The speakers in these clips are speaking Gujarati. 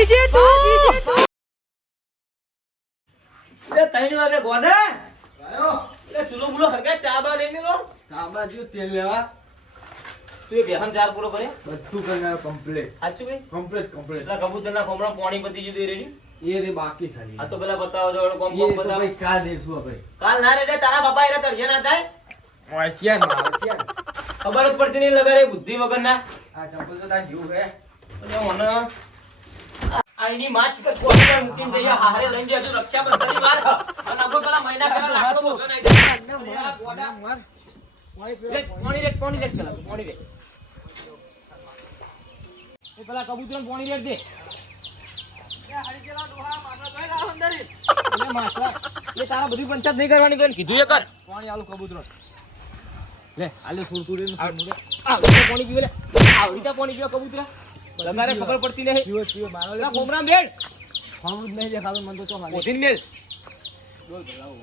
જીજે તું એ 3 વાગે ગોડા આયો એ ચૂલો બુલો હરગા ચા બા લઈ મેલો ચા બાજુ તેલ લેવા તું એ બેહન ચાર પૂરો કરે બધું કરી કમ્પ્લીટ સાચું ભાઈ કમ્પ્લીટ એટલા કબૂતરના ખોમરા પાણી પતી ગયું રેડી એ રે બાકી ખાલી આ તો પેલા બતાવો જો કોમ એ કોમ તો બતાવો ભાઈ કા દેશું આપણે કાલ ના રે તારા બાપા એરા તરજે ના થાય વાંચ્યા મારચ્યા ખબર જ પડતી નહીં લગારે બુદ્ધિ વગર ના આ ચંપલ તો તાર જીવ હે અને મને આઈની માછ કે કોઈ પણ મૂકીને જઈએ હારે લઈને જજો રક્ષાબંધનની વાર અને અગો પેલા મહિના પહેલા લાકડો બોજો નહીં જાય ગોડા પાણી લેટ પેલા પાણી લે એ પેલા કબૂતરને પાણી લેટ દે એ તારા બધી પંચાયત નહીં કરવાની કોઈ કીધું એ કર પાણી આલું કબૂતરો લે આલે સુરતુરી પાણી પીવે લે આવડીતા પાણી પીવા કબૂતરા લગારે ખબર પડતી નહીં પીવો પીવો મારો લે કોમરામ બેડ ખાવું જ નહીં દેખાતું મને તો મારે ઓધીન મેલ બોલ ભલાવો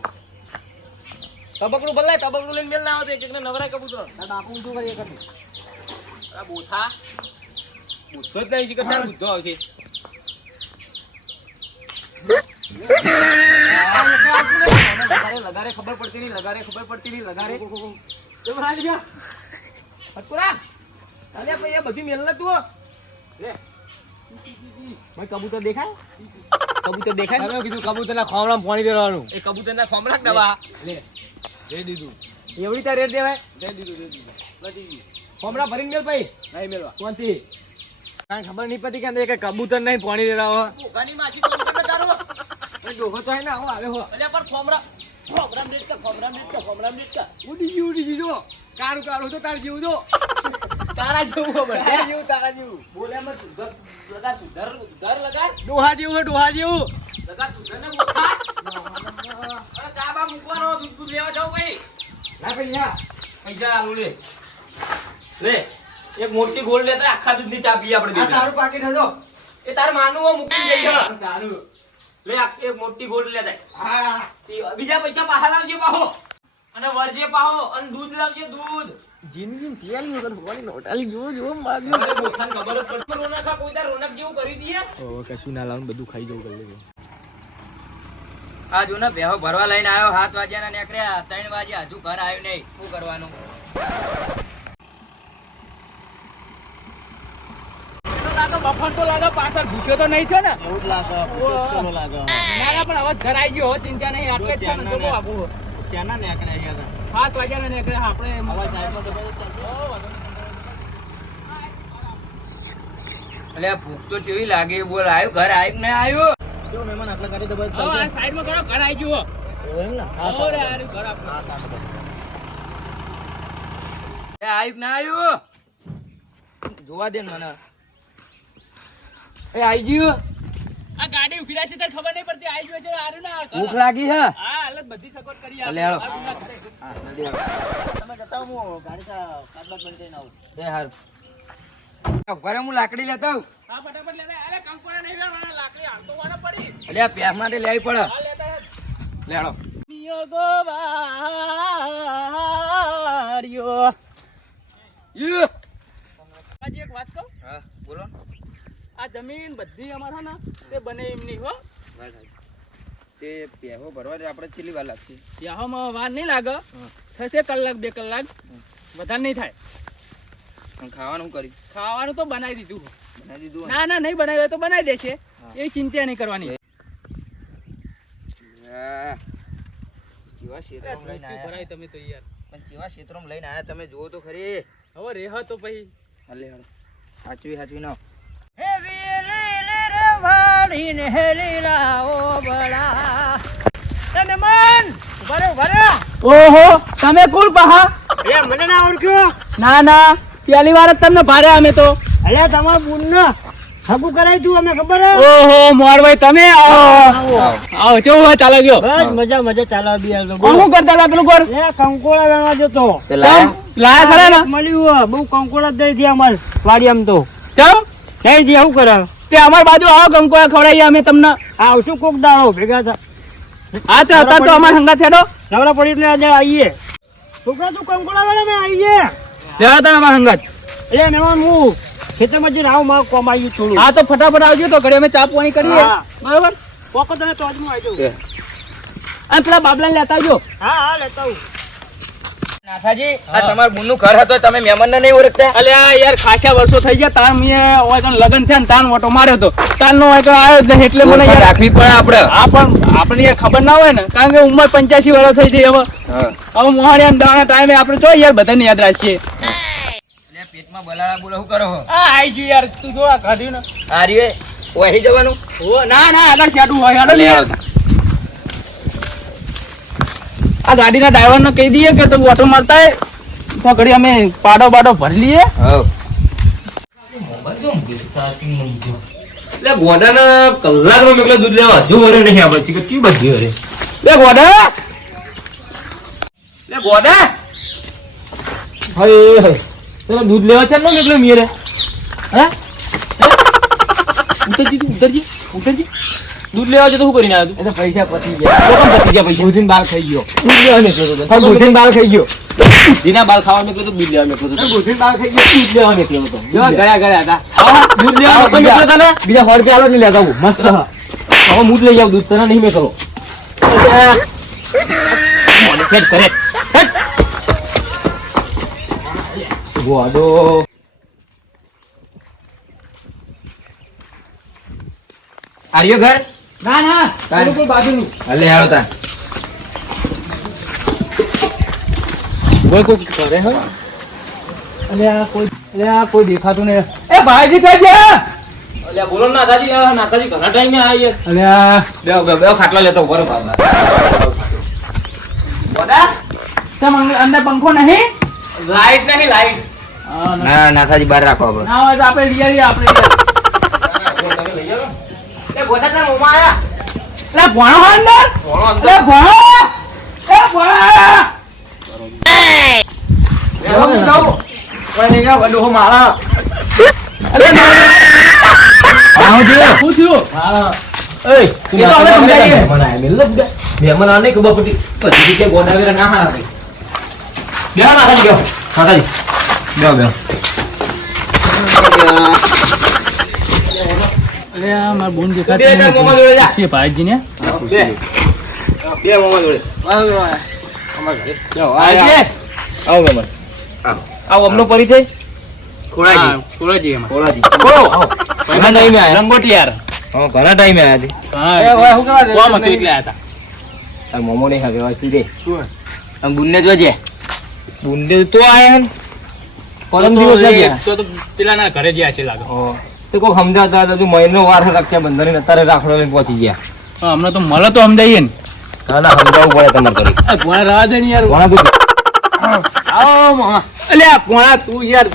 તબકડું બદલાય તબકડું લઈને મેલ ના આવતો એક એકને નવરાય કબૂતરો આ બાપુ શું કરીએ કરતું આ બોથા બુદ્ધો જ નહીં શીખર તાર બુદ્ધો આવશે લગારે ખબર પડતી નહીં લગારે ખબર પડતી નહીં લગારે કેમ રાજ ગયા હટકોરા અલે ભાઈ બધી મેલ ના તું લે ભાઈ કબૂતર દેખાય કબૂતર દેખાય તમે કીધું કબૂતરના ખોમરામાં પાણી દેવાનું એ કબૂતરના ખોમરાક દવા લે દે દીધું એવડી તાર રેટ દેવાય દે દીધું લટી ગયું ખોમરા ભરીને મેલ ભાઈ નહીં મેળવા કોણથી કાંઈ ખબર નહીં પડી કે કબૂતર નહીં પાણી દેરાવો ભૂખાની માસી કોણ કરે તારો ડોહો તો હે ને આવો આવે હો અલ્યા પણ ખોમરા ખોમરામ રીત ઉડી ગયું જો કારું કારું તો તાર જેવું જો તારા જેવું ખબર તારા જેવું બોલે મત લગા સુધર લગા ડોહા જેવું લગા સુધર ને બોખા અરે ચા બા મૂકવાનો દૂધ લેવા જાવ ભાઈ ના પૈસા પૈસા આલુ લે એક મોટી ગોળ લેતા આખા દૂધની ચા પીએ આપણે આ તારું પાકીટ હજો એ તાર માનું હો મૂકી જઈ તારું લે એક મોટી ગોળ લેતા હા બીજા પૈસા પાછા લાવજે પાહો અને વરજે પાહો અને દૂધ લાવજે દૂધ જિંદગી કેલી વગર બોલી નોટાલી જો માર્યો અરે બોખાને ખબર જ પડતી રોનક કોઈ તાર રોનક જેવું કરી દીએ ઓ કશું ના લાવું બધું ખાઈ જવું કરી લેવું આ જો ને બેહો ભરવા લઈને આવ્યો 7 વાગ્યાના નીકળ્યા 3 વાગ્યા હજુ ઘર આવ્યો નહીં શું કરવાનું બફર તો લાગે પાછળ ભૂખ્યો તો નહીં થયો ને એવું જ લાગે ચલો લાગે ના પણ હવે ઘર આવી ગયો ચિંતા નહીં આટલે જ છે ને તો આપું ક્યાંના નેકળે ગયા 7 વાગ્યાના નીકળ્યા આપણે હવે સાઈડમાં તો અલે ભૂખ તો કેવી લાગે બોલ આવ્યો ઘર આવ્યો ને આવ્યો જો મહેમાન આટલા કરી દબાઈ હવે આ સાઈડમાં કરો ઘર આવી ગયો એમ ને ઓરે આરું ઘર આપણું એ આવ્યો ના આવ્યો જોવા દે ને મને એ આવી ગયો આ ગાડી ઉભી રાખી તને ખબર નહીં પડતી આવી ગયો છે આરું ના ભૂખ લાગી હે હા એટલે બધી સપોર્ટ કરી આ લે હાલો હા નદી હાલો તમે જતા હું ગાડી કાટબાટ બંધ કરીને આવું એ હાલ ઘરે હું લાકડી લેતા આવું હા ફટાફટ લેતા અરે કંકોડા નહીં લેવાના લાકડી હાલ તો વાળા પડી એટલે આ પેસ માટે લેવી પડે હા લેતા લેડો નિયો ગોવાળિયો યે આજે એક વાત કહું હા બોલો આ જમીન બધી અમારા ને તે બને એમ નહીં હો તે પેહો ભરવા આપણે છેલ્લી વાર લાગશે યાહોમાં વાર નહીં લાગે થશે કલાક 2 કલાક વધારે નહીં થાય ખાવાનું કર્યું ખાવાનું તો બનાવી દીધું બનાવી દીધું ના ના નહીં બનાવ્યું તો બનાવી દેશે એ ચિંતા નહીં કરવાની જેવા ક્ષેત્રમાં લઈને આયા ભરાય તમે તો યાર પણ જેવા ક્ષેત્રમાં લઈને આયા તમે જુઓ તો ખરી હવે રેહ તો પછી હાલે હાલો હાચવી ના ઓહો તમે કોણ પહા મને ના ઓળખ્યો ના ના પહેલી વાર જ તમને ભારે અમે તો અરે તમારા બુન ના હગું કરાય તું અમે ખબર ઓહો મોરભાઈ તમે આવો કેવું ચાલો ગયો બસ મજા મજા ચાલો બિયાર તો શું કરતા હતા પેલું કોર એ કંકોડા વેણવા જતો લાયા ખરા ને મળ્યું બહુ કંકોડા દઈ દે અમાર વાડી આમ તો ચમ કઈ દે શું કરે તે અમાર બાજુ આવો કંકોડા ખવડાવીએ અમે તમને આવશું કોક દાડો ભેગા થા હા તો હતા તો અમાર હંગા થેડો નવરા પડી એટલે આજે આવીએ છોકરા તું કંકોડા વેળા મેં આવીએ લેવા તા અમાર હંગા એટલે એમાં હું ખેતરમાં જઈને આવું મારું કોમ આવ્યું થોડું. હા તો ફટાફટ આવજો તો ઘરે અમે ચા પાણી કરીએ હા. બરાબર પોકો તને તો જ હું આવી જાઉં. અને પેલા બાબલાને લેતા આવજો હા હા લેતા આવું. નાથાજી આ તમારું બુનનું ઘર હતો તમે મહેમાનને નહીં ઓળખતા અલ્યા યાર ખાસા વર્ષો થઈ ગયા તાર મેં હોય તો લગન થયા ને તાર ઓટો માર્યો તો તાર નો હોય તો આવ્યો જ નહીં એટલે મને યાર રાખવી પડે આપણે આ પણ આપણે યાર ખબર ના હોય ને કારણ કે ઉંમર 85 વર્ષ થઈ ગઈ હવે હવે મોહાણિયા દાણા ટાઈમે આપણે તો યાર બધાને યાદ રાખીએ પેટમાં બલાડા બોલો શું કરો આ આઈ ગયું યાર તું જો આ કાઢ્યું ને આ રીએ ઓહી જવાનું ઓ ના ના આગળ શેડું હોય આગળ લે યાર. આ ગાડીના ડ્રાઈવરને કહી દઈએ કે તું ઓટો મારતા હે તો ઘડી અમે પાડો બાડો ભરી લઈએ હા લે ગોડાના કલાકનો મેકલો દૂધ લેવા હજુ વરે નહીં આપણે છે કે કી બધી વરે લે ગોડા લે ગોડા હય હય તમે દૂધ લેવા ચાલ નો મેકલો મીરે હા ઉતરજી દૂધ લેવા જતો શું કરીને આવ્યો તું એ તો પૈસા પતી ગયા. કોણ પતી ગયા પૈસા બુધીન બાર ખાઈ ગયો. દૂધ લેવા મેકલો તો હા, બુધીન બાર ખાઈ ગયો. દીના બાલ ખાવા મેકલો તો દૂધ લેવા મેકલો તો બુધીન બાર ખાઈ ગયો. દૂધ લેવા મેકલો તો જો ગયા ગયા હતા. દૂધ લેવા આવો, મેકલો તને બીજા 100 રૂપિયા આલો ને લેતા આવું. મસ્ત હા. હવે હું જ લઈ આવું દૂધ તને નહીં મેકલો મને ફેર કરે ગોડો. આર્યો ઘર ના ના તારી. કોઈ બાજુ નહીં અલે આવો તા કોઈ કોઈ કરે હે અલ્યા કોઈ દેખાતું નહીં એ ભાઈજી કઈ છે અલે બોલો નાથાજી નાથાજી ઘણા ટાઈમે આવીએ અલ્યા બે ખાટલા લેતો ઉભો રહો બાબા બોડા તમ અંદર પંખો નહીં લાઈટ નહીં લાઈટ હા, ના ના નાથાજી બહાર રાખો આપણે ના હોય તો આપણે લઈ આવીએ આપણે એ ગોટા તાર મોમાં આયા લે ભણો હો અંદર લે ભણો એ ભણો કોઈ નહીં ગયા, વડો હો મારા. આવો જો શું થયું હા. એય એ તો હવે સમજાઈએ. મહેમાન આયા મેલ લે મહેમાન આને ખબર પડી પછી કે ગોડા વેરા ના હારા ભાઈ બેહો નાથાજી બેહો અલ્યા માર બોન બે તાર મોમાં જોડે જા છે ભાઈજી ને બે મોમાં જોડે ભાઈજી આવો મહેમાન આવો અમનો પરિચય ખોડાજી કોળાજી એમાં ખોડાજી ખોડો આવો ઘણા ટાઈમે આયા રંગોટી યાર હા ઘણા ટાઈમે આયા હતી એ ઓય શું કરવા દે? કોમ હતું એટલે આયા હતા તાર મોમો નહીં હવે વ્યવસ્થિત રે શું? આમ બુનને જોજે બુનને તો આયા હન પરમ તો દિવસ એ ગયા તો પેલાના ઘરે જ્યાં છે લાગે તો કોઈ સમજાતા હતા તું મહિનો વાર રક્ષાબંધન ને અત્યારે રાખડો લઈને પહોંચી ગયા હા, હમણાં તો મળે તો સમજાઈએ ને ના ના સમજાવવું પડે તમારે કરી આ ભોણા રાહ દે ને યાર ઘણા બધું આવો મામા અલ્યા ભોણા તું યાર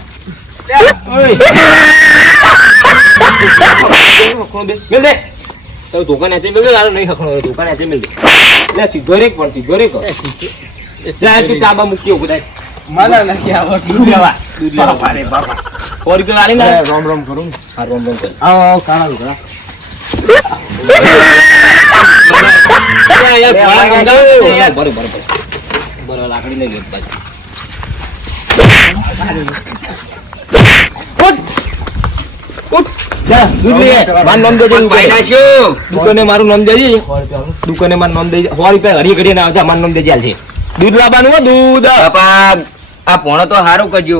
મિલ દે તો દુકાન એચે મિલ દે લાલો નહીં હખણો દુકાન એચે મિલ દે લે સીધો રેક પણ સીધો રેક જા તું ચાબા મૂકી ઉભો થાય મને નથી આવડતું દૂધ લેવા બાપા રે બાપા 100 રૂપિયા આલી ના રોમ રોમ કરું ને. હા રોમ રોમ કર આવો કાણા લુગડા. યાર ભોળા ગંગાવ યાર બરોબર બરોબર લાકડી લઈ લે બાજુ ઉઠ જા દૂધ લે માર નામ દેજે દુકાને મારું નામ દેજે દુકાને મારું નામ દેજે 100 રૂપિયા ઘડી ઘડી ના આવતા મારું નામ દેજે હાલશે દૂધ લાવવાનું હો દૂધ બાપા આ પોણો તો હારું કરજો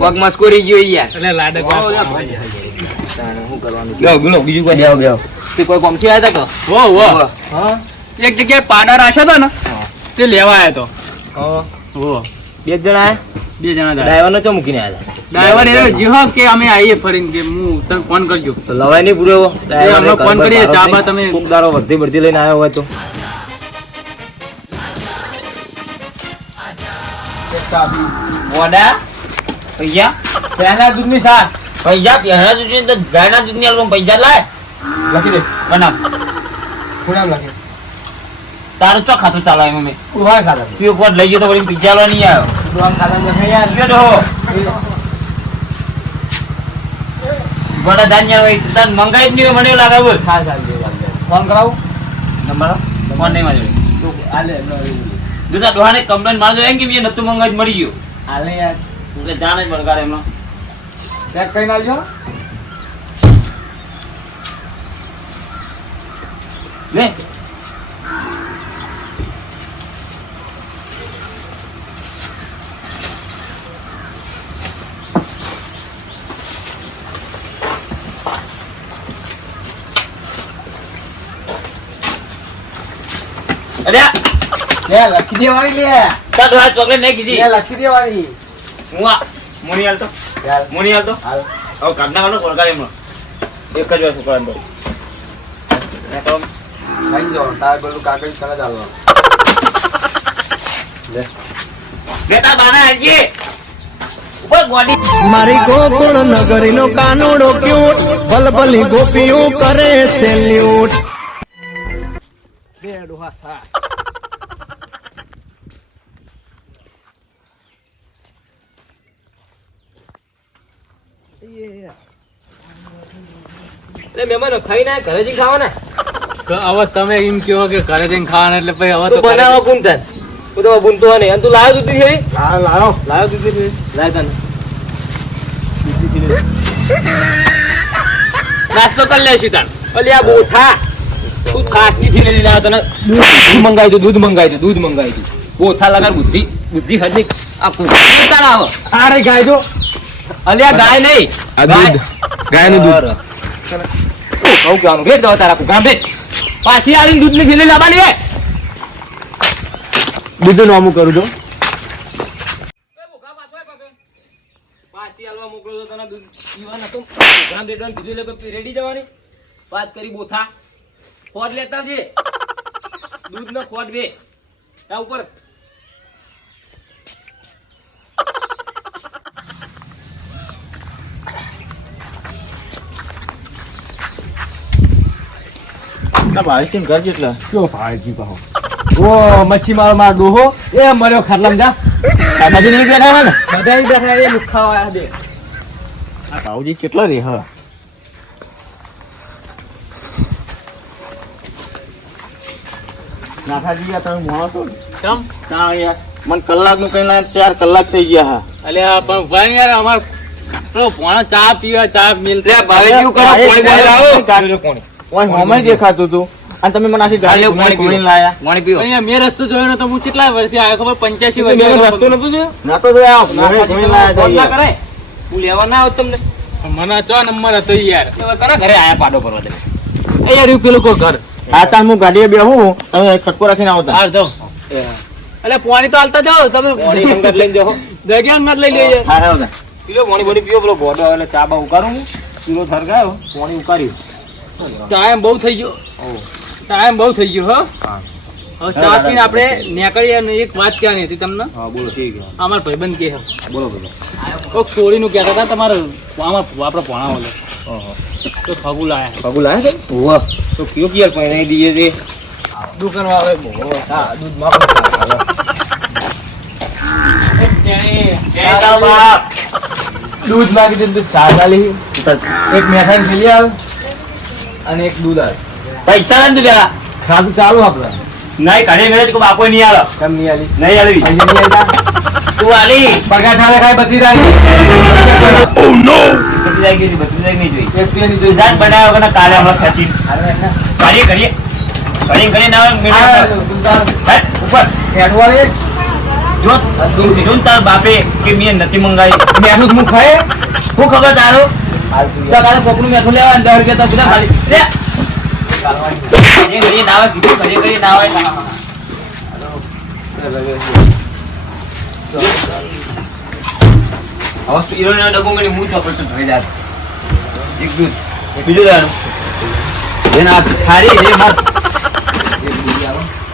પગ મસ્કોરી ગયો યાર એટલે લાડક શું કરવાનું બેવ બોલો બીજું કોઈ બેવ તે કોઈ કોમ થી આયા તા વો વો હા એક જગ્યાએ પાડા રાખ્યો હતો ને તે લેવા આવ્યો હતો વો બે જણા આયા બે જણા હતા ડ્રાઈવર નો ચો મૂકીને આયા ડ્રાઈવર એ જીહો કે અમે આવીએ ફરીને કે હું તમે ફોન કરજો તો લવાય નહીં પૂરો અમે ફોન કરીએ, ચા બા તમે- ખૂબ દારો વર્ધી વર્ધી લઈને આવ્યો હોય તો ઓડા પૈસા પહેલા દૂધની છાશ. પૈસા પહેલા દૂધ તો ગાયના દૂધ ની આલવા પૈસા લાય લખી દે. બનાવ ખૂણામાં લખી દે. તારું ચો ખાતું ચાલો એમ મેં ઉડવાય ખાતા. તું એક વાર લઈ ગયો તો વળી પૈસા લાવવા નહીં આવ્યો ઉડવાય ખાતા લખાઈ યાર. ગયો તો ગોડા ધાન્ય હોય તને મંગાઈ જ નહીં હોય મને એવું લાગે બોલ છાશ આવી ગઈ વાત. ફોન કરાવું? નંબર ફોન નહીં માર્યો તું આલે દુધા ડોહાને કમ્પ્લેન મારજો એમ કે મેં નતું મંગાઈ જ મળી ગયો આલે યાર. એટલે જાણે જ બળગાર એમનો પેક કરીને આવજો. લે અલ્યા લે લખી દેવાની લે. તાર તો આ ચોકલેટ નહીં કીધી લે લખી દેવાની. હું આ મોની હાલતો યાર મોની હાલતો હાલ. હવે કાઢના હાલો કોલકારી એમનો એક જ વાર છોકરા અંદર તો ખાઈ જાઓ. તારે પેલું કાગળ તને જ આલવાનું. લે લે તાર બાના આવજે ઉપર ગોડી મારી ગોકુળ નગરીનો કાનુડો ક્યુટ ભલભલી ગોપીઓ કરે સેલ્યુટ. બે ડોહા થા. એટલે મહેમાનો ખાઈ ના ઘરે જઈને ખાવાના હવે તમે એમ કહો કે ઘરે જઈને ખાવાના એટલે ભાઈ હવે તું તો બનાવો કોણ તને તું તો બુનતો ને અને તું લાવ્યો દૂધી છે લાવો લાવો. લાવ્યો દૂધી છે લાવ તને નાસ્તો કરી લેશું તાર. અલી આ બોથા તું ખાસની થી લઈ લાવ્યો તને દૂધ મંગાવી દઉં દૂધ મંગાવી દઉં બોથા લગાડ બુદ્ધિ હજી આ કુતા ના આવો અરે ગાય જો. અલી આ ગાય નહીં આ દૂધ. ગાયનું દૂધ. કહું કહેવાનું રેટ દવા તારા ગામ બે પાછી આવીને દૂધની થેલી લાવવાની હે દૂધનું નામું કરું જો. પાછી હાલવા મોકલો તો તને દૂધ પીવાના તો ગામ રેડવાનું કીધું એટલે રેડી જવાની વાત કરી બોથા ખોટ લેતા જે દૂધ નો ખોટ બે આ ઉપર ઘર જેટલા કયો ભાઈ કહો ઓ મચ્છી મારો માર ડોહો એ મર્યો ખાટલામાં જા દાદાજી નહીં બેઠા હોય ને બધા બેઠા એ લુખા વાળા દે. આ ભાવજી કેટલા રે હા. નાથાજી આ તમે મોણો છો ને? કેમ? ના યાર મને કલાકનું કઈ ના 4 કલાક થઈ ગયા હા. અલ્યા પણ ભાઈ યાર અમાર પેલો ભોણો ચા પીવા ચા મિલ ઓય હોમે દેખાતું તું અને તમે મને આખી ગાડી ઘુમાઈને લાયા. અહીંયા મેં રસ્તો જોયો નતો. હું કેટલા વર્ષે આવ્યો ખબર 85 મેં વર્ષે રસ્તો નતો જોયો ના તો જોયા ઘુમાઈને લાયા ફોન ના હતા. કરે હું લેવા ના આવું તમને મને ચો નંબર હતો યાર. તમે કરા ઘરે આયા પાડો કરવા દે એ યાર એવું પેલું કોઈ ઘર આ તાર હું ગાડીએ બેહું તમે ખટકો રાખીને આવતા. હાર જાઓ. અલ્યા પાણી તો હાલતા જાઓ તમે. પાણી સંગત લઈને જાઓ જગ્યા અંગત લઈ લેજો. હારે આવતા. પીલો પાણી બની પીવો પેલો બોડો એટલે ચા બા ઉકારું હું પીલો થરગાયો પાણી ઉકાર્યું ટાઈમ બહુ થઈ ગયો. ટાઈમ બહુ થઈ ગયો હો. હવે ચા પીને આપણે નીકળીએ અને એક વાત કહેવાની હતી તમને. હા બોલો ઠીક છે અમાર ભાઈબંધ કે છે. બોલો બોલો કોક ચોરીનું કહેતા હતા તમારે આપણે ભણા ઓલે તો ફગુ લાયા. પગું લાયા છે ઓવા તો કયો કિયર પણ નહીં દીએ છે દુકાન આવે દૂધ માં દૂધ માંગી દીધું દૂધ સાદાલી એક મેઠાની થેલી આવે અને એક દૂધ આવે. પૈસા નથી પેલા ખાધું ચાલુ આપણે નહીં ઘરે ઘરે તો બાપો નહીં આવે કેમ નહીં આલી નહીં આવી અહીંયા નહીં આવતા તું આલી પગાર ખાને ખાય બધી રાખી બધી જાય ગઈ બધી જાય નહીં જોઈ એક પેની જોઈ જાત બનાવ્યો કે ના કાલે હમણાં ખેંચી કરીએ કરીએ કરી ના આવે ઉપર હેડવાળે જો તું કીધું ને તાર બાપે કે મેં નથી મંગાવી મેઠું હું ખાય શું ખબર તારું તો કાલે કોકનું મેઠું લેવા 10 રૂપિયા તો કીધા ખાલી લે ઘડીએ ના આવે કીધું ઘડીએ ના આવે હવે તું ઈરોના ડબ્બો મને હું ચોપડ તો ધોઈ જાત એક દૂધ બીજું જાણું એના ખારી રે માર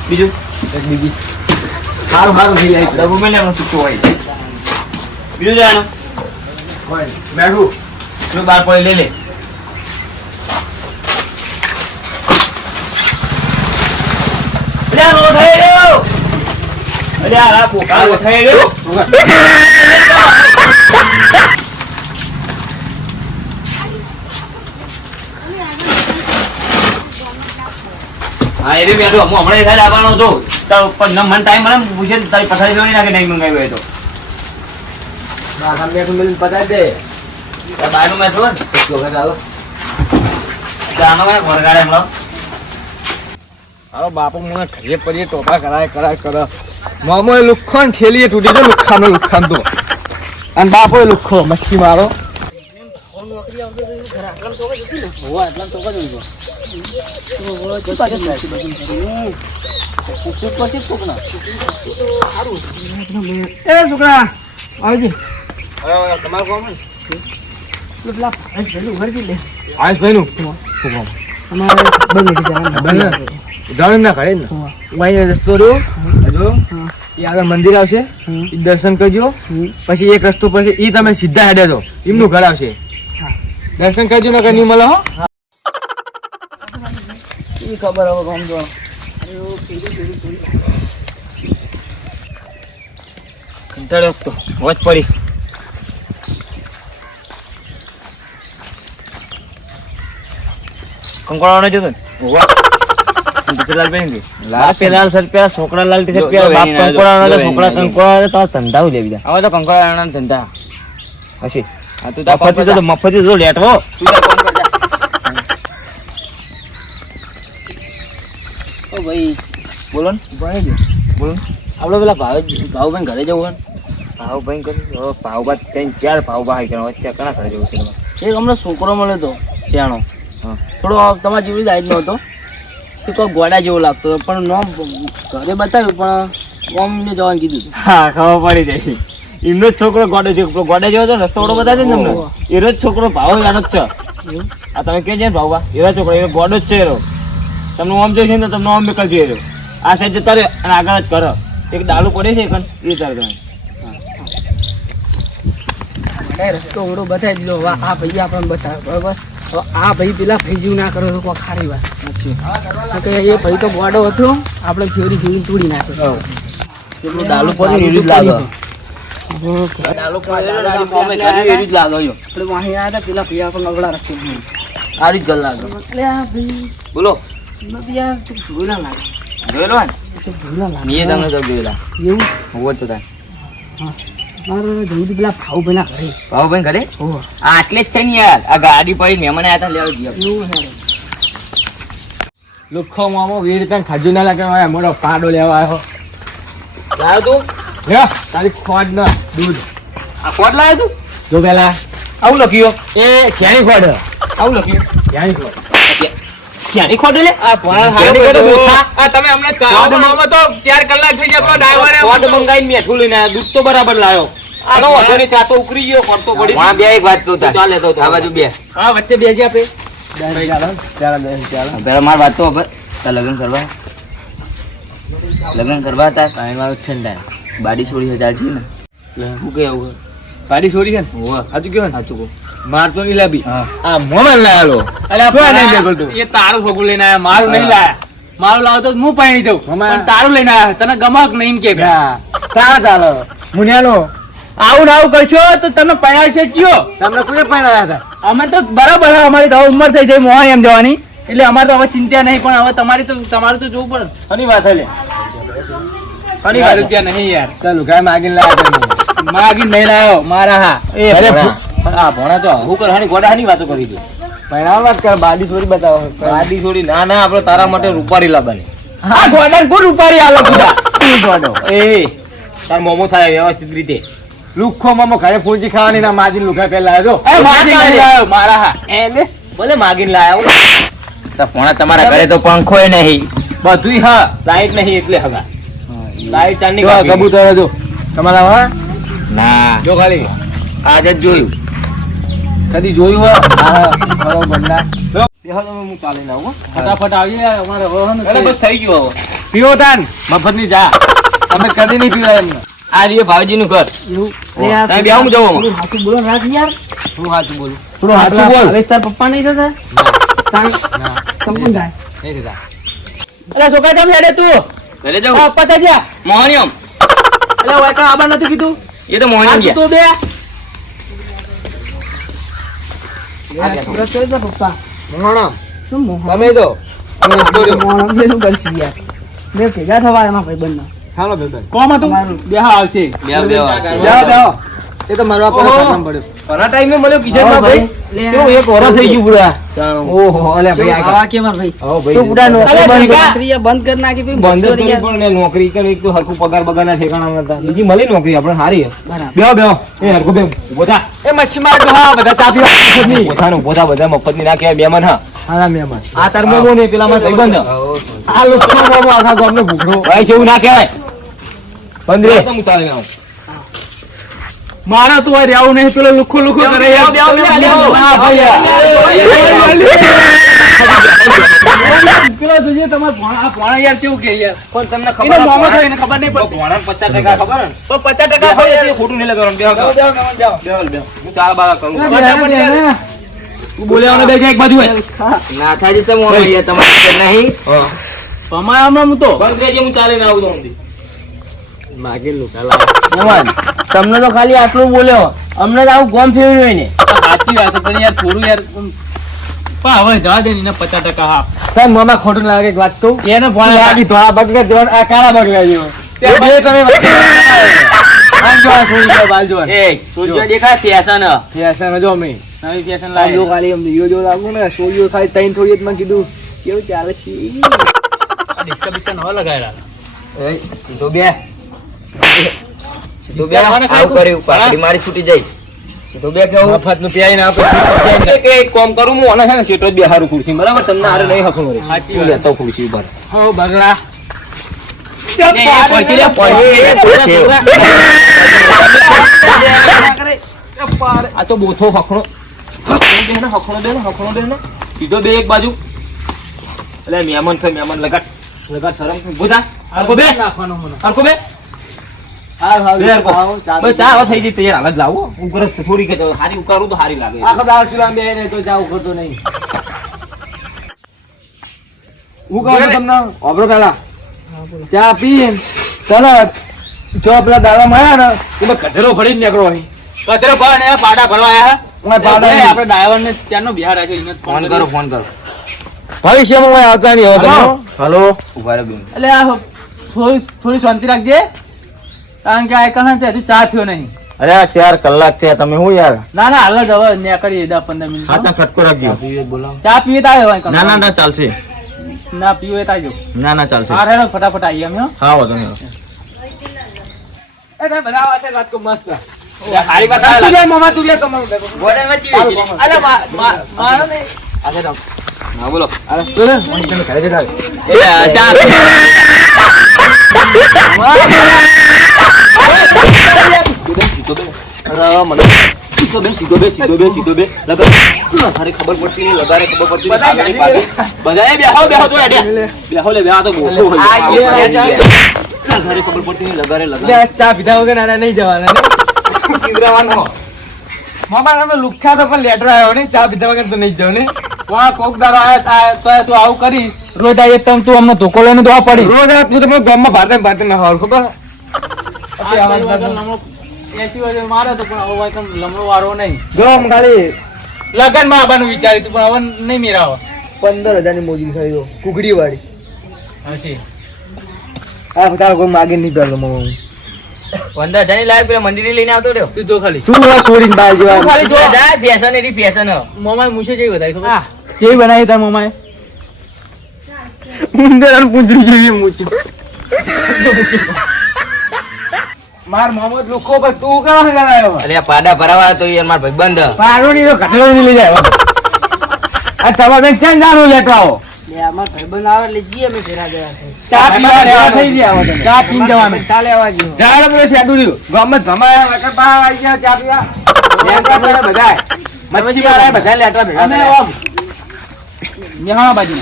બીજું એક બીજી સારું સારું થઈ જાય ડબ્બો મેં લેવાનું ચૂકતો હોય બીજું જાણું મેઠું તું બાર પડે લઈ લે અલ્યા નો થઈ રહ્યો અલ્યા આ પોકા નો થઈ રહ્યો હા એ બેઠો હું હમણાં સાઈડ આવવાનો હતો તાર ઉપર મન ટાઈમ મળે પૂછે તારી પથારી જોઈ નાખે નહીં મંગાવ્યો હોય તો મેઠું મેળવીને પતાવી દે બાયનું મેં છો ને ચોખા ચાલો જાનો મેં વરગાડે એમનો હાલો બાપુ મને ઘરે પડીએ ટોપા કરાય કરે મામો એ લુખ્ખો ને ઠેલીએ તૂટી ગયો લુખ્ખામ તો અને બાપો એ લુખ્ખો મસ્તી મારો એ છોકરા આવજે તમારું કોમ આયુષભાઈ નું જાણ ના ખડે ને હું અહીંયા રસ્તો રહ્યો હજુ એ આગળ મંદિર આવશે એ દર્શન કરજો પછી એક રસ્તો પછી એ તમે સીધા હેડે છો એમનું ઘર આવશે દર્શન કરજો ને કઈ મળે હો ઈ ખબર હવે કોમ જો કંટાળ્યો તો વચ પડી કંકોળાનો જતો ને પેલા છોકરા લાલ ટી-શર્ટ પહેર્યા, બાપ કંકોળાનો હતો, છોકરા કંકોળાનો હતો, તો ધંધા ઉલે બીજા હવે તો કંકોડા ધંધા હશે હા તું મફતી તો લેટવો ઓ ભાઈ બોલો ને બોલો ને આપણે પેલા ભાવભાઈ ઘરે જવું ભાવભાઈ કર્યું ભાવબા ત્રણ ચાર ભાવબા વચ્ચે ઘણા ઘરે જવું છે એક હમણાં છોકરો મળ્યો હતો ત્યાંનો થોડો તમારા જેવી જ હાઈટનો હતો કે કોઈ ગોડા જેવો લાગતો હતો પણ નોમ ઘરે બતાવ્યું પણ ઓમને જવાનું કીધું હતું. હા ખબર પડી જાય એમનો જ છોકરો ગોડો જેવો હતો રસ્તો ઓળો બતાવે ને તમને એનો જ છોકરો ભાવ એનો જ છે આ તમે કે છે ને ભાવબા એવા છોકરો એ ગોડો જ છે એનો તમને આમ જોઈ છે ને તમને આમ નીકળતી રહ્યો આ સાઈડ જતા રહ્યો અને આગળ જ કરો એક ડાલું પડે છે એ ચાર ગણ રસ્તો ઓળો બતાવી દીધો હવે આ ભાઈ આપણને બતાવે બરાબર હવે આ ભાઈ પેલા ભાઈ જેવું ના કરો તો કોઈ ખારી વાત કે એ ભાઈ તો ગોડો હતો આપણે ફેરી તોડી નાખે એટલું ડાલું પડે એવી જ લાગે આપણે વાહી આવ્યા હતા પેલા ભાઈ આપણને અગલા રસ્તે આ રીત ગલ લાગે એટલે આ ભાઈ બોલો નથી યાર તું જોયેલા લાગે જોયેલો ને તું જોયેલા લાગે મેં તમને તો જોયેલા એવું હોવો તો થાય મારે જોયું હતું પેલા ભાઈ ના ઘરે ભાવભાઈ ઘરે હોવો આટલે જ છે ને યાર આ ગાડી પડી મહેમાન આવ્યા હતા લેવા ગયા એવું છે લુખ્ખો મામો 20 રૂપિયા ખાજુ ના લાગે મોટો પાડો લેવા આવ્યો લાવ્યો તું લે તારી ખોડ ના દૂધ આ કોટ લાવ્યો તું જો પેલા આવું લખ્યું એ છેની ખોડ આવું લખ્યું છેની ખોડ ક્યાંની ખોટ લે આ ભણા ક્યાંની ખોટ હતું? આ તમે અમને ચા બનાવવામાં તો 4 કલાક થઈ ગયા પણ ડ્રાઈવરે ખોટ મંગાઈને મેઠું લઈને આવ્યો દૂધ તો બરાબર લાવ્યો આનો વાંધો નહીં ચા તો ઉકળી ગયો ખોટ તો પડી બે એક વાત કહું તાર. ચાલે તો આ બાજુ બે હા વચ્ચે બેસી આપે ચાલો પેલા મારી વાત તો ખબર. તાર લગ્ન કરવા તાર કાંઈ મારું છે ને બાડી છોડી હજાર છે ને શું કે આવું પાડી છોડી છે ને હોવે. સાચું કહો ને સાચું કહું. માર તો નહીં લાવી હા. આ મોબાઈલ લાવેલો અલ્યા શું આ નહીં ભણા, નીકળતું? એ તારું ભોગું લઈને આયા મારું નહીં લાયા મારું લાવતો તો હું પાણી દઉં મામા. પણ તારું લઈને આયા તને ગમાક નહીં એમ કે તારા ચાલો મુનિયાનો આવું ને આવું કરશો તો તમે પૈણા છે કયો તમને કોને પણ આવ્યા હતા અમે તો બરાબર હવે અમારી તો હવે ઉંમર થઈ જાય મોહા એમ જવાની એટલે અમારે તો હવે ચિંતા નહીં પણ હવે તમારું તો જોવું પડે કોની વાત હલે ઘણી વાર રૂપિયા નહીં યાર ચાલો ગાય માગીને લાવ્યા માગી નહીં લાયો મારા હા એ ભણા આ ભણા તો હું કરવાની ગોડાની વાતો કરી દઉં પણ વાત કર બાડી છોડી બતાવો ગાડી છોડી ના ના આપણે તારા માટે રૂપારી લાવવાની આ ગોડાને કોણ ઉપાડી આલો બધા ગોડો એ તાર મોમો થાય વ્યવસ્થિત રીતે લુખ્ખો મામો ઘરે ફૂંજી ખાવાની ના માજી લુખા પેલા આવ્યો એ માગી નહીં લાયો મારા હા એટલે ભલે માગીને લાયા તો પોણા તમારા ઘરે તો પંખોય નહીં બધું હા લાઈટ નહીં એટલે હગા લાઈટ ચાંદની જો આ કાપી. કબૂતર જો તમારા હા ના જો ખાલી આજે જ જોયું કદી જોયું હોય હા ખરો બંદા બેહો તમે હું ચાલીને આવું હો. ફટાફટ આવીએ અમારે હવે હે ને અરે બસ થઈ ગયું હવે પીવો તાન મફતની ચા તમે કદી નહીં પીવા એમને આ રહ્યું ભાવજીનું ઘર એવું અરે આ તમે બેહો, હું જાઉં આમાં. થોડું હાચું બોલો રાખ યાર હું સાચું બોલું થોડું હાચું બોલ. હવે તાર પપ્પા નહીં થતા સંપૂર્ણ થાય નહીં થતા અરે છોકરા કેમ હેડે તું ઘરે આ જાઉં પપ્પા થયા મોહનિયમ અરે ઓય કા આબા નથી કીધું એ તો મોહનિયમ આ ગયા તું બે છોકરા ચોરી જા પપ્પા મોહણમ શું મોહન તમે તો અમે રસ્તો રહ્યો. મોહન બેનું કરશું યાર બે ભેગા થવા એમાં ભાઈ બંને ચાલો ભાઈ કોમ હતું બે હા આવશે બેહો, બેહો, આવશે. બેહો બેહો એ તો મારવા પડે ખતમ પડ્યો ઘણા ટાઈમે મળ્યો કિશનમાં ભાઈ લે. કેવું એક વરસ થઈ ગયું પૂરા ઓહો અલે ચેવું ભાઈ ખાવા કે માર ભાઈ આવો ભાઈ તું પૂરા નોકરી બંધ કર. નોકરી બંધ કરી નાખી ભાઈ બંધ જ મજૂરી કરી યાર. પણ ને નોકરી કરે એક તો હરખું પગાર બગારના ઠેકાણા નતા બીજી મળી નોકરી આપણે સારી હે બરાબર. બેહો બેહો એ હરખું બે ઉભો થા એ મચ્છી માર તો હા બધા ચા પીવા મફતની. ઉભો થા ને ઉભો થા બધા મફતની ના કહેવાય બેમાન હા હારા મહેમાન આ તાર મોમો ને પેલામાં ભાઈબંધ આ લોકો મોમો આખા ગામને ભૂખરો ભાઈ છે એવું ના કહેવાય બંધ રે તો હું ચાલે આવું મારા તો યાર આવું નહીં પેલો લુખો લુખો કરે યાર બેહો, બેહો, બેહો. હા ભાઈ પેલો તુજે તમાર ભોણા યાર કેવું કે યાર પણ તમને એનો મોમો છે એને ખબર નહીં પડતી. ભોણાને 50% ખબર હે ને? તો 50% ભાઈ એ ખોટું નહીં લગાડવાનું બેહો જાઓ, જાઓ, જાઓ. બેહો બેહો હું ચાલ બાળા કરું ફટાફટ યાર. તું બોલ્યાવાનો બે એક બાજુ હોય નાથાજી તો મોં અહીંયા તમારે નહીં હા તમારે હમણાં હું તો બંધ રહેજે હું ચાલે ના આવું તો ઊંધી. માગે લુકાલા મહેમાન તમને તો ખાલી આટલું બોલ્યો અમને તો આવું ગોમ ફેરવ્યું હોય ને સાચી વાત છે પણ યાર થોડું યાર પણ હવે જવા દે ને એને 50% હા તને મોમાં ખોટું લાગે એક વાત કહું એને ભોણા લાગી ધોળા બગલે જોન આ કાળા બગલા જેવો બે તમે આમ જો આ છોડી દો બાલ જોન એ સૂર્ય દેખાય ફેશન ફેશન જો મે નવી ફેશન આમ લાવી જો ખાલી આમ યો જો લાગુ ને સોલિયો ખાલી તૈન થોડી જ મને કીધું કેવું ચાલે છે ડિસ્કા બિસ્કા નવા લગાવેલા સીધો બે સીધો બે આવું કર્યું પાકડી મારી છૂટી જાય સીધો બે કેવું મફત નું પ્યાઈ ના આપે એક કામ કરું હું આને છે ને સેટો જ બેહારું ખુરશી બરાબર તમને આરે નહીં હકું રે સાચી હું વાત. લેતો ખુરશી ઉપર હો બગલા આ તો બોથો હખણો હખણો દે ને સીધો બે એક બાજુ એટલે મહેમાન છે મહેમાન લગાડ શરમ બોધા હરકો બે નાખવાનો મને હરકો બે હા હા બે હરકો બસ ચા હવે થઈ ગઈ તૈયાર હાલ જ લાવો ઉકર થોડી કે હારી ઉકારું તો હારી લાગે આખો દાળ ચૂલા બે ને તો જાવ કરતો નહીં હું કહું છું તમને ઓબરો પેલા ચા પી તરત જો પેલા દાડા મળ્યા ને એમાં કચરો ભરી નીકળો અહીં કચરો ભર ને પાડા ભરવા આયા ઓય પાડા નહીં. આપણે ડ્રાઈવર ને ત્યાંનો બિહાર રાખ્યો એને ફોન કરો ફોન કરો ભવિષ્યમાં કોઈ આવતા નહીં હવે હલો? હલો ઉભા રહો બેન એટલે આ થોડી શાંતિ રાખજે કારણ કે આ કણ હજુ ચા થયો નહીં અરે આ 4 કલાક થયા તમે હું યાર ના ના હાલ જ હવે નીકળીએ 10-15 મિનિટ ખટકો રાખજો ચા પીએ તારે હોય કણ. ના ચાલશે ના પીવે તાજો ના ચાલશે હા રેડો ફટાફટ આવીએ અમે હો. હા વાંધો નહીં એ તમે બધા વાત છે વાત કો મસ્ત હારી વાત આવે તું લે મામા તું લે કમાલ દે ગોડન વચ્ચે વેચી લે. અલે મારો ને હા બોલો અરે તો ને હું તને ઘરે જતા એ ચા સીધો બે લગાડ તારે ખબર પડતી નહીં લગાડે ખબર પડતી નહીં આગળની પાછળ. બધાએ બેહો તો હેડે. બેહો લે બેહો તો બોલતો હોય. લગાડે ખબર પડતી નહીં લગાડે ચા પીધા વગર આના નહીં જવાના ને પીવડાવવાનો. મામા તમે લુખ્યા તો પણ લેટર આવ્યો ને ચા પીધા વગર તો નહીં જાવ ને કોણ કોકદાર આયા તો તું આવું કરી રોજ આવીએ તમ તું અમને ધોકો લઈને દોવા પડી રોજ આ તું તમે ગામમાં ભારતે ના હોર ખબર એસી વાગે મારે તો પણ હવે તમ લમણો વાળો નહીં ગામ ખાલી લગન માં આવવાનું વિચાર્યું તું પણ હવે નહીં મેરાવો 15,000 ની મોજી ખરીદો કુકડી વાળી હશે આ બધા કોઈ માગે નહીં પેલો મામા 15,000 ની લાવી પેલા મંદિરે લઈને આવતો રહ્યો તું જો ખાલી તું આ છોડીને બહાર તું જવા ખાલી જો જાય ફેશન એની ફેશન મોમાએ મૂછે જેવી વધારી ખબર કેવી બનાવી તાર મોમાએ ઉંદર અને પૂંછડી જેવી મૂછી માર મોહમ્મદ લોકો પર તું કેવા હંગાયો અરે આ પાડા ભરાવા તો યાર મારા ભાઈબંધ પારોની તો ઘટલો ની લઈ જાય આ તમારે બેન ક્યાં જાણું લેતો આવો લે અમાર ભાઈબંધ આવે એટલે જીએ અમે ફેરા ગયા છે ચા પીવા લેવા થઈ ગયા આવો તમે ચા પીને જવા અમે ચા લેવા જીઓ જાડો પેલો શેડું રહ્યું ગામમાં ધમાયા વગર બહાર આવી ગયા ચા પીવા લેટા પડે બધાય મચ્છી વાળા બધા લેટા ભેગા અમે થયા. ઓમ નેહા બાજુ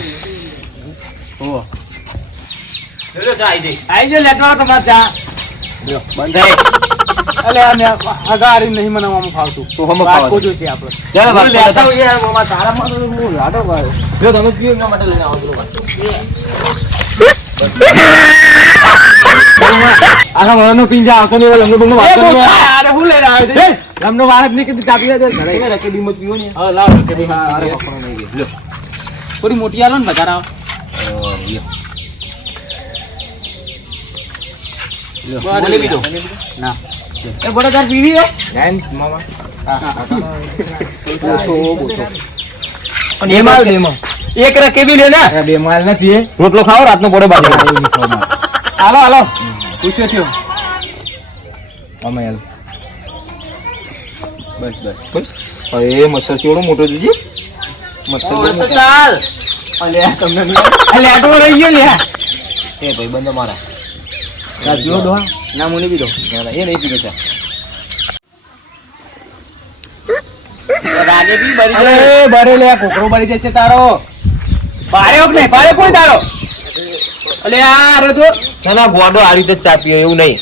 ઓ જોજો ચા આવી જઈ. આઈ જો લેટવા તમાર ચા લ્યો, બંધ થાય. અલે અમે હગારી નહીં મનાવવામાં ફાવતું તો હમ વાત ખાવા કોજો છે આપણે ચાલો હું વાત લેતા લેતા આવું યાર મામા તારામાં તો હું લાડો પાડ્યો. જો તમે પીઓ એના માટે લઈને આવો પેલો વાત. આખા વળાનો પિંજા આંખો ની લમનો બમનો વાત એ કરવાનો. બોથા, અરે હું લઈને આવ્યો છે લમનો વાત જ નહીં કીધું ચા પીવા દે ઘરે. તમે રકેબીમાં પીઓ ને. હા લાવ કે ભાઈ અરે અરે પકડો નહીં ગયો. લ્યો. થોડી મોટી આલો ને વધારે આવો લ્યો. બોલે બીજો ના એ ગોડા તાર પીવી હે નાઈન મામા અને એમાં એક રકે બી લે ને બે માલ નથી એ રોટલો ખાઓ રાતનો પડે બાજુ હાલો હાલો પૂછ્યો થયો અમે યાર બસ એ મચ્છર ચેવડો મોટો જોજી મચ્છર બહુ મોટો. ચાલ અલે તમને અલે આટલો રહી ગયો લે એ ભાઈ બંધ મારા જો દોહા ના મુની બી દો એ નહીં પીધો છે રાગે બી બરી અરે બરે લે કોકરો બરી જશે તારો બારે ઓક ને બારે કોણ તારો અલે યાર તો ના ગોડો આ રીતે ચા પીએ એવું નહીં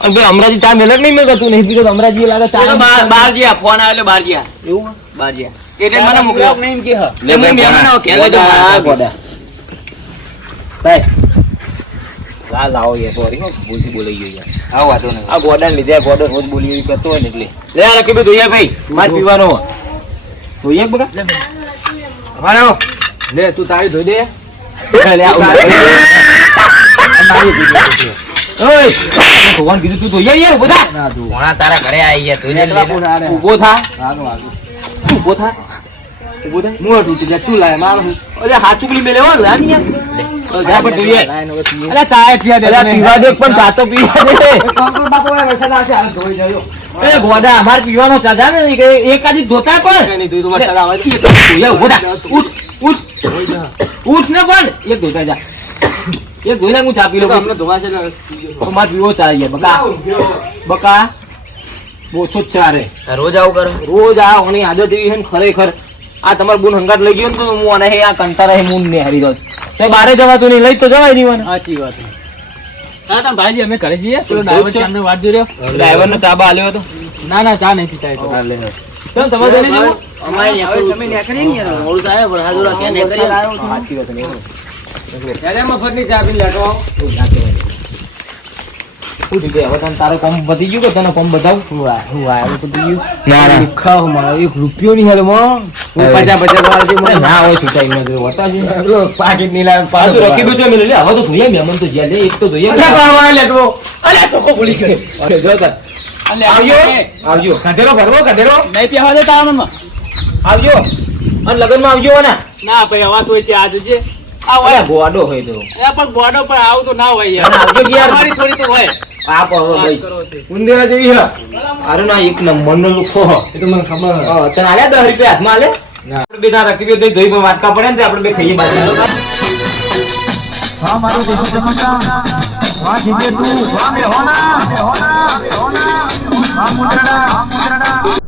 અને ભાઈ અમરાજી ચા મેલક નહીં મેલક તું નહીં પીતો તો અમરાજી લાગે ચા બાર ગયા ફોન આવ્યો એટલે બાર ગયા એવું બાર ગયા એટલે મને મોકલ્યો નહીં એમ કે હ લે ભાઈ મેમનો કે લે ગોડા ભાઈ લા લાવો યાર સોરી હો ભૂલથી બોલાઈ ગયો યાર આવો વાતો નહીં આ ગોડાને લીધે આ ગોડો રોજ બોલી એવી કરતો હોય ને એટલે લે આ રકી બે ધોયા ભાઈ માર પીવાનો ધોઈએ બગા અમારે આવો લે તું તારી ધોઈ દે લે આ ઓય ભગવાન કીધું તું ધોઈએ યાર ઉભો થા ના તું કોણા તારા ઘરે આવી ગયા તું ઉભો થા આગળ આગળ ઉભો થા ઉભો થા મોં તૂટી જાય તું લાય માર હું અરે હાથ ચુકલી મેલે હો લાની યાર જા પર ધોઈએ અરે ચાય પીવા દે પીવા દે પણ ચા તો પીવા દે બાપુ વરસાદ આવશે હાલ ધોઈ જાયો એ ગોડા અમાર પીવાનો ચા જા ને એક આજી ધોતા પણ નહીં તું તો વરસાદ આવે છે ધોઈએ ઉભો થા ઉઠ ઉઠ ઉઠ ને પણ એક ધોતા જા એક ધોઈને હું ચા પી લઉં અમને ધોવાશે ને અમાર પીવો ચા યાર બકા બકા બોછો જ ચારે રોજ આવું કરો રોજ આ ઓની આદત એવી છે ને ખરેખર આ તમાર બોન હંગાટ લઈ ગયો ને તો હું આને આ કંટારા હે મૂન ને હારી દો તો બારે જવાતું નહીં લઈ તો જવાય નહીં મને સાચી વાત હા તા ભાઈજી અમે ઘરે જઈએ પેલો ડ્રાઈવર છે અમને વાટ જોઈ રહ્યો ડ્રાઈવર ને ચા બા આલ્યો હતો ના ના ચા નહીં પીતા એ તો. કેમ તમારે જઈને જેવું? અમારે હવે સમય નીકળી ને યાર. મોડું થાય પણ હાજર કે ને કરી સાચી વાત નહીં ત્યારે મફતની ચા પી લેતો શું થઈ ગયું? હવે તને તારો કોમ પતી ગયું કે તને કોમ બતાવું શું આ પતી ગયું ખાવ મારો 1 રૂપિયો નહીં હાલે માં હું 50 વાળા અરે ના હોય છૂટાઈ ન જોયું હોતા છે પાકીટ નહીં લાવે પાછું રખી બીજો મેલે લે હવે તો જોઈએ મહેમાન તો જ્યાં લે એક તો જોઈએ અલે ટોકો ભૂલી ગયો અરે જો તાર અલે આવજો આવજો કધેરો ભરવો કધેરો નહીં પીવા દે તારા મનમાં આવજો અને લગનમાં આવજો ને ના ભાઈ હવા તો છે આજ જે અરે ગોડો હોય તો એ પણ ગોડો પણ આવું તો ના હોય યાર અને આવજો કે યાર તમારી થોડી તો હોય આ પર ભાઈ ઉંદેરા જેવી હે અરે ના એક નંબર નો લુખો એ તો મને ખબર તને આલ્યા 10 રૂપિયા હાથમાં આલે આપણે બે તાર રખી બે ધોઈ પર વાટકા પડે ને તો આપણે બે ખાઈએ બાજુ હા મારો દેશ જમતા વાહ જીવે તું વાહ મે હોના વાહ મુંડડા